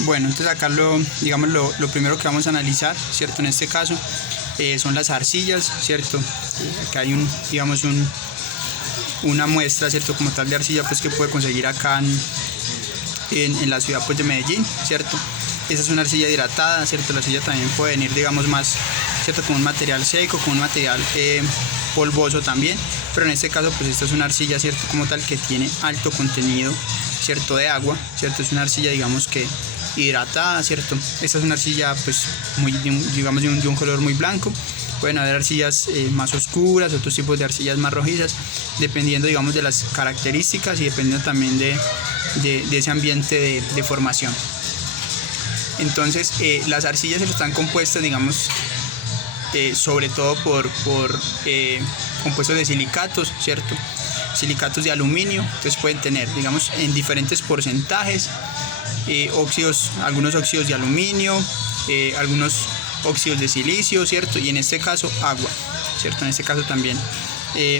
Bueno, entonces acá digamos lo primero que vamos a analizar, ¿cierto? En este caso son las arcillas, ¿cierto? Acá hay una muestra, ¿cierto? Como tal de arcilla, pues que puede conseguir acá en la ciudad pues de Medellín, ¿cierto? Esa es una arcilla hidratada, ¿cierto? La arcilla también puede venir, digamos, más, ¿cierto? Con un material seco, con un material polvoso también, pero en este caso pues esta es una arcilla, ¿cierto? Como tal que tiene alto contenido, ¿cierto? De agua, ¿cierto? Es una arcilla, digamos que hidratada, ¿cierto? Esta es una arcilla pues digamos de un color muy blanco. Pueden haber arcillas más oscuras, otros tipos de arcillas más rojizas, dependiendo, digamos, de las características y dependiendo también de ese ambiente de formación. Entonces las arcillas están compuestas, digamos, sobre todo por compuestos de silicatos, ¿cierto? Silicatos de aluminio. Entonces pueden tener, digamos, en diferentes porcentajes óxidos, algunos óxidos de aluminio, algunos óxidos de silicio, ¿cierto? Y en este caso agua, ¿cierto? En este caso también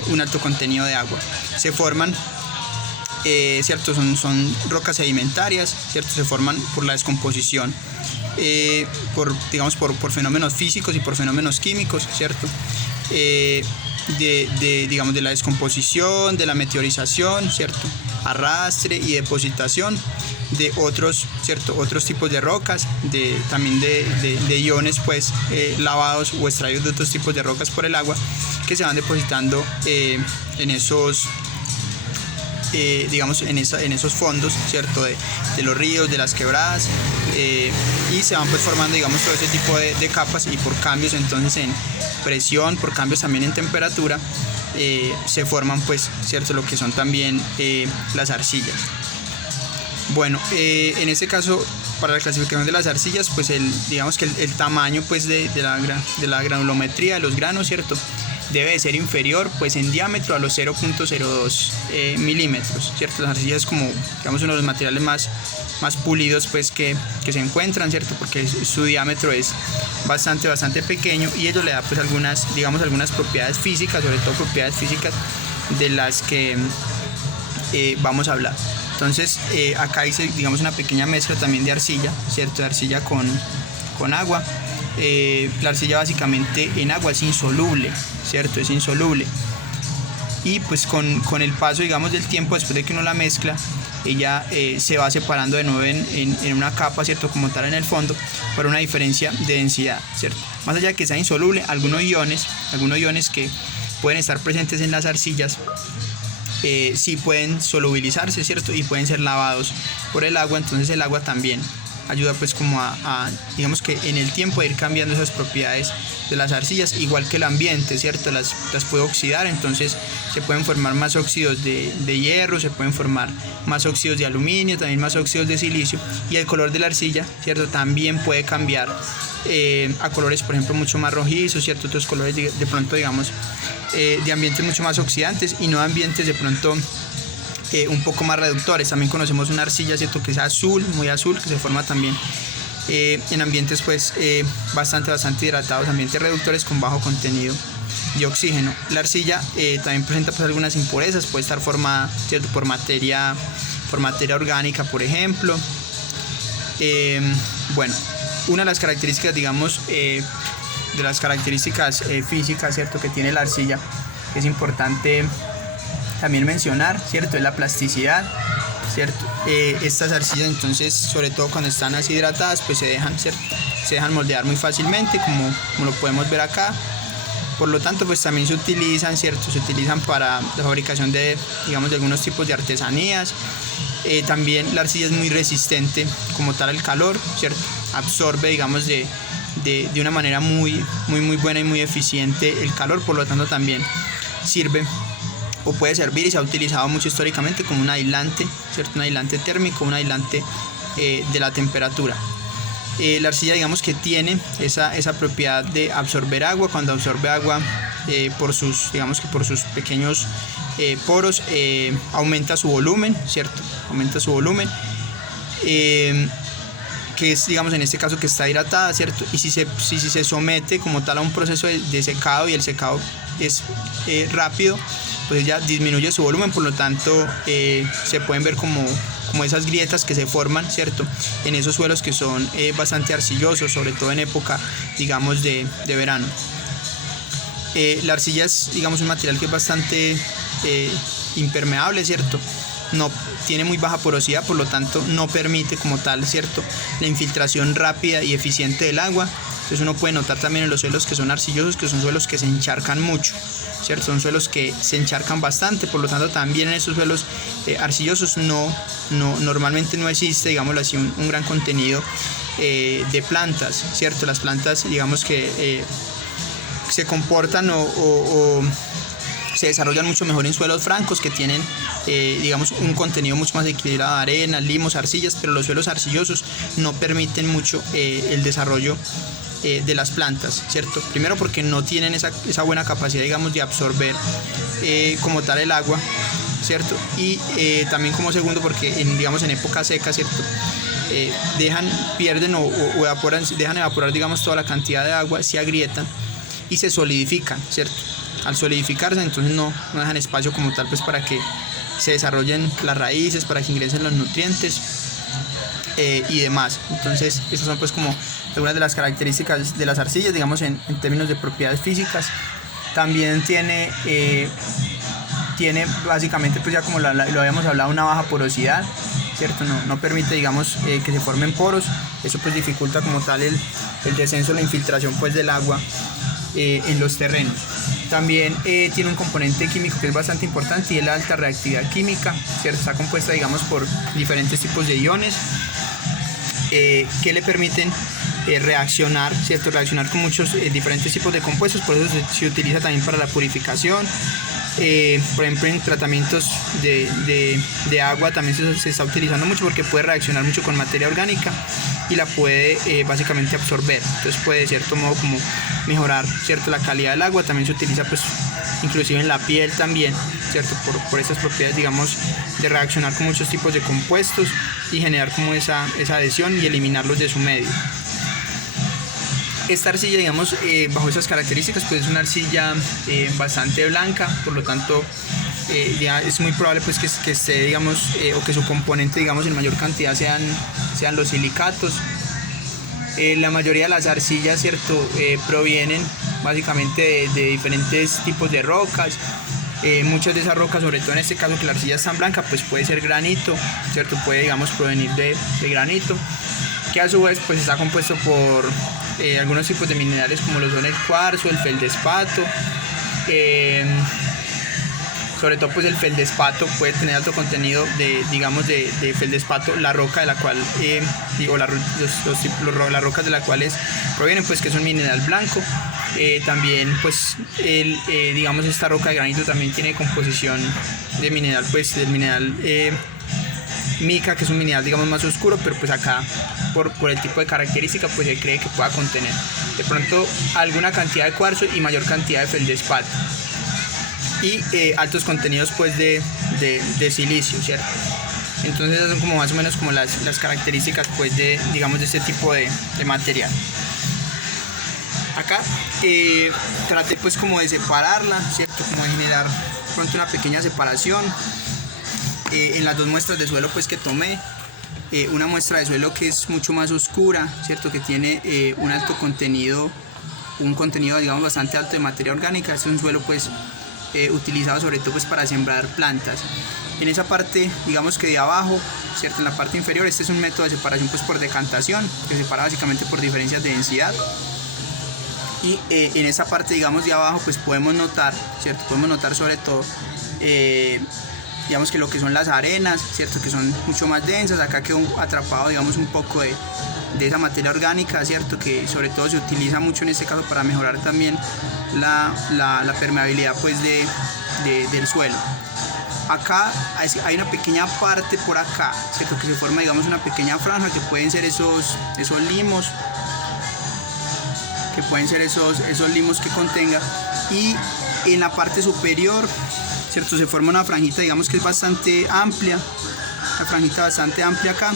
un alto contenido de agua. Se forman, ¿cierto? Son rocas sedimentarias, ¿cierto? Se forman por la descomposición, por fenómenos físicos y por fenómenos químicos, ¿cierto? Digamos, de la descomposición, de la meteorización, ¿cierto? Arrastre y depositación de otros tipos de rocas, también de iones pues lavados o extraídos de otros tipos de rocas por el agua, que se van depositando en esos en esos fondos, ¿cierto? De los ríos, de las quebradas, y se van pues formando, digamos, todo ese tipo de capas, y por cambios entonces en presión, por cambios también en temperatura, se forman pues, ¿cierto? Lo que son también las arcillas. Bueno, en este caso, para la clasificación de las arcillas, pues digamos que el tamaño pues de la granulometría de los granos, ¿cierto? Debe de ser inferior pues en diámetro a los 0.02 milímetros, ¿cierto? Las arcillas es como, digamos, uno de los materiales más pulidos pues que se encuentran, ¿cierto? Porque su diámetro es bastante pequeño, y ello le da pues algunas propiedades físicas, sobre todo propiedades físicas de las que vamos a hablar. Entonces acá hice, digamos, una pequeña mezcla también de arcilla, ¿cierto? De arcilla con agua. La arcilla básicamente en agua es insoluble, ¿cierto? Es insoluble. Y pues con el paso, digamos, del tiempo, después de que uno la mezcla, ella se va separando de nuevo en una capa, ¿cierto? Como tal en el fondo, por una diferencia de densidad, ¿cierto? Más allá de que sea insoluble, algunos iones que pueden estar presentes en las arcillas sí pueden solubilizarse, ¿cierto? Y pueden ser lavados por el agua. Entonces el agua también ayuda pues como digamos que en el tiempo a ir cambiando esas propiedades de las arcillas, igual que el ambiente, ¿cierto? Las puede oxidar, entonces se pueden formar más óxidos de hierro, se pueden formar más óxidos de aluminio, también más óxidos de silicio, y el color de la arcilla, ¿cierto? También puede cambiar a colores, por ejemplo, mucho más rojizos, ¿cierto? Otros colores de pronto, digamos, de ambientes mucho más oxidantes, y no ambientes de pronto un poco más reductores. También conocemos una arcilla, ¿cierto? Que es azul, muy azul, que se forma también en ambientes pues bastante hidratados, ambientes reductores con bajo contenido de oxígeno. La arcilla también presenta pues algunas impurezas, puede estar formada, ¿cierto? por materia orgánica, por ejemplo. Bueno, una de las características, digamos, de las características físicas, ¿cierto? Que tiene la arcilla, que es importante también mencionar, ¿cierto? Es la plasticidad, ¿cierto? Estas arcillas, entonces, sobre todo cuando están así hidratadas, pues se dejan moldear muy fácilmente, como lo podemos ver acá. Por lo tanto, pues también se utilizan, ¿cierto? Se utilizan para la fabricación de, digamos, de algunos tipos de artesanías. También la arcilla es muy resistente como tal al calor, ¿cierto? Absorbe, digamos, de una manera muy buena y muy eficiente el calor. Por lo tanto, también sirve o puede servir, y se ha utilizado mucho históricamente como un aislante, ¿cierto? Un aislante térmico, un aislante de la temperatura. La arcilla, digamos, que tiene esa propiedad de absorber agua. Cuando absorbe agua por sus pequeños poros, aumenta su volumen, ¿cierto? Aumenta su volumen, que es, digamos, en este caso que está hidratada, ¿cierto? Y si se somete como tal a un proceso de secado, y el secado es rápido, pues ya disminuye su volumen. Por lo tanto se pueden ver como como esas grietas que se forman, ¿cierto? En esos suelos que son bastante arcillosos, sobre todo en época, digamos, de verano. La arcilla es, digamos, un material que es bastante impermeable, ¿cierto? No tiene muy baja porosidad, por lo tanto no permite como tal, ¿cierto?, la infiltración rápida y eficiente del agua. Entonces uno puede notar también en los suelos que son arcillosos que son suelos que se encharcan mucho, ¿cierto? Son suelos que se encharcan bastante, por lo tanto también en esos suelos arcillosos normalmente no existe, digámoslo así, un gran contenido de plantas, ¿cierto? Las plantas, digamos que se comportan o se desarrollan mucho mejor en suelos francos que tienen, digamos, un contenido mucho más equilibrado de arena, limos, arcillas, pero los suelos arcillosos no permiten mucho el desarrollo de las plantas, ¿cierto? Primero porque no tienen esa buena capacidad, digamos, de absorber como tal el agua, ¿cierto? Y también como segundo porque, digamos, en época seca, ¿cierto?, pierden o evaporan, dejan evaporar, digamos, toda la cantidad de agua, se agrietan y se solidifican, ¿cierto? Al solidificarse, entonces no dejan espacio como tal pues para que se desarrollen las raíces, para que ingresen los nutrientes y demás. Entonces esas son pues como algunas de las características de las arcillas, digamos, en términos de propiedades físicas. También tiene básicamente, pues ya como lo habíamos hablado, una baja porosidad, ¿cierto? No permite, digamos, que se formen poros. Eso pues dificulta como tal el descenso, la infiltración pues del agua en los terrenos. También tiene un componente químico que es bastante importante y es la alta reactividad química, ¿cierto? Está compuesta, digamos, por diferentes tipos de iones que le permiten reaccionar, ¿cierto? Reaccionar con muchos diferentes tipos de compuestos, por eso se utiliza también para la purificación. Por ejemplo, en tratamientos de agua también se está utilizando mucho porque puede reaccionar mucho con materia orgánica y la puede básicamente absorber. Entonces puede de cierto modo como mejorar, ¿cierto?, la calidad del agua. También se utiliza pues inclusive en la piel también, ¿cierto?, por esas propiedades, digamos, de reaccionar con muchos tipos de compuestos y generar como esa adhesión y eliminarlos de su medio. Esta arcilla, digamos, bajo esas características, pues es una arcilla bastante blanca, por lo tanto ya es muy probable pues que esté, digamos, o que su componente, digamos, en mayor cantidad sean los silicatos. La mayoría de las arcillas, ¿cierto?, provienen básicamente de diferentes tipos de rocas. Muchas de esas rocas, sobre todo en este caso que la arcilla es tan blanca, pues puede ser granito, ¿cierto? Puede, digamos, provenir de granito, que a su vez pues está compuesto por algunos tipos de minerales como lo son el cuarzo, el feldespato. Sobre todo pues el feldespato puede tener alto contenido de feldespato, la roca de la cual las rocas de las cuales provienen, pues, que es un mineral blanco. También pues digamos, esta roca de granito también tiene composición de mineral, pues del mineral mica, que es un mineral, digamos, más oscuro, pero pues acá por el tipo de característica pues se cree que pueda contener de pronto alguna cantidad de cuarzo y mayor cantidad de feldespato y altos contenidos pues de silicio, ¿cierto? Entonces esas son como más o menos como las características pues de este tipo de material. Acá traté pues como de separarla, ¿cierto? Como de generar pronto una pequeña separación en las dos muestras de suelo pues que tomé. Una muestra de suelo que es mucho más oscura, ¿cierto?, que tiene un contenido digamos bastante alto de materia orgánica. Es un suelo pues utilizado sobre todo pues para sembrar plantas. En esa parte, digamos que de abajo, ¿cierto?, en la parte inferior, este es un método de separación pues por decantación, que separa básicamente por diferencias de densidad. Y en esa parte, digamos, de abajo pues podemos notar, ¿cierto?, podemos notar sobre todo digamos que lo que son las arenas, ¿cierto?, que son mucho más densas. Acá quedó atrapado, digamos, un poco de esa materia orgánica, ¿cierto?, que sobre todo se utiliza mucho en este caso para mejorar también la permeabilidad pues del suelo. Acá hay una pequeña parte por acá, ¿cierto?, que se forma, digamos, una pequeña franja, que pueden ser esos limos, que contenga, y en la parte superior, ¿cierto?, se forma una franjita, digamos, que es bastante amplia, una franjita bastante amplia acá,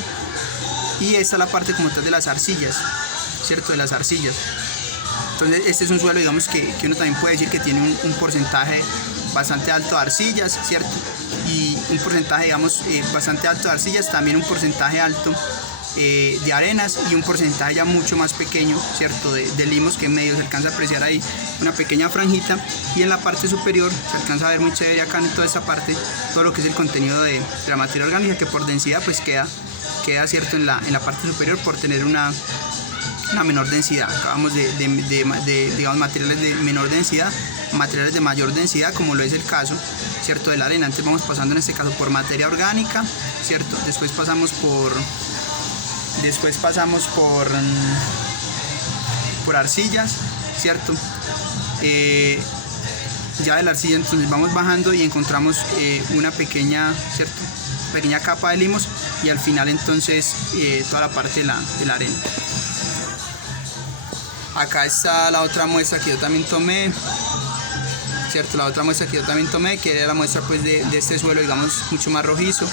y esta es la parte como tal de las arcillas, ¿cierto?, de las arcillas. Entonces este es un suelo, digamos, que uno también puede decir que tiene un porcentaje bastante alto de arcillas, ¿cierto?, y un porcentaje, digamos, bastante alto de arcillas, también un porcentaje alto de arenas y un porcentaje ya mucho más pequeño, ¿cierto?, de limos, que en medio se alcanza a apreciar ahí una pequeña franjita, y en la parte superior se alcanza a ver muy chévere acá en toda esta parte todo lo que es el contenido de la materia orgánica, que por densidad pues queda cierto en la parte superior por tener una menor densidad. Acabamos de digamos, materiales de menor densidad, materiales de mayor densidad, como lo es el caso, ¿cierto?, de la arena. Antes vamos pasando en este caso por materia orgánica, ¿cierto? Después pasamos por arcillas, ¿cierto? Ya de la arcilla entonces vamos bajando y encontramos una pequeña capa de limos, y al final entonces toda la parte de la arena. Acá está la otra muestra que yo también tomé, ¿cierto? La otra muestra que yo también tomé, que era la muestra pues de este suelo, digamos, mucho más rojizo.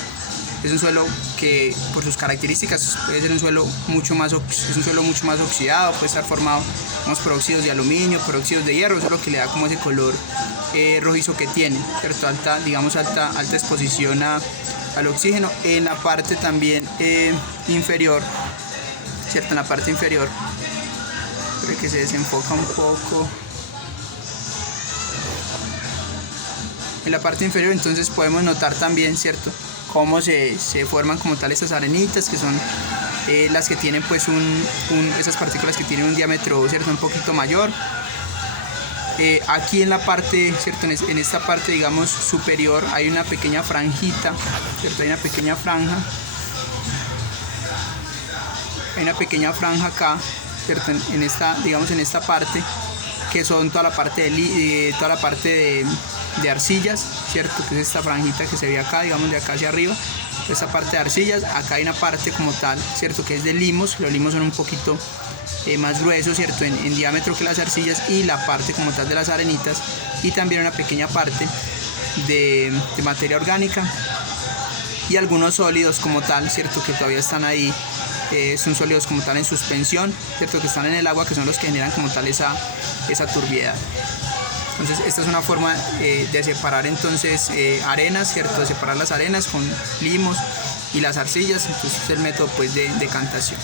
Es un suelo que por sus características puede ser un suelo mucho más oxidado, puede estar formado, digamos, por óxidos de aluminio, por óxidos de hierro. Eso es lo que le da como ese color rojizo que tiene, ¿cierto? Alta exposición al oxígeno. En la parte también inferior, ¿cierto? En la parte inferior, creo que se desenfoca un poco. En la parte inferior entonces podemos notar también, ¿cierto?, cómo se forman como tal estas arenitas, que son las que tienen pues esas partículas que tienen un diámetro, ¿cierto?, un poquito mayor. Aquí en la parte, ¿cierto?, en esta parte, digamos, superior hay una pequeña franjita, ¿cierto? Hay una pequeña franja acá, ¿cierto?, en esta parte, que son toda la parte de arcillas, ¿cierto?, que es esta franjita que se ve acá, digamos, de acá hacia arriba, esta parte de arcillas. Acá hay una parte como tal, ¿cierto?, que es de limos. Los limos son un poquito más gruesos, ¿cierto?, en diámetro que las arcillas, y la parte como tal de las arenitas, y también una pequeña parte de materia orgánica y algunos sólidos como tal, ¿cierto?, que todavía están ahí. Son sólidos como tal en suspensión, ¿cierto?, que están en el agua, que son los que generan como tal esa turbiedad. Entonces esta es una forma de separar entonces arenas, ¿cierto?, de separar las arenas con limos y las arcillas. Entonces es el método pues de decantación.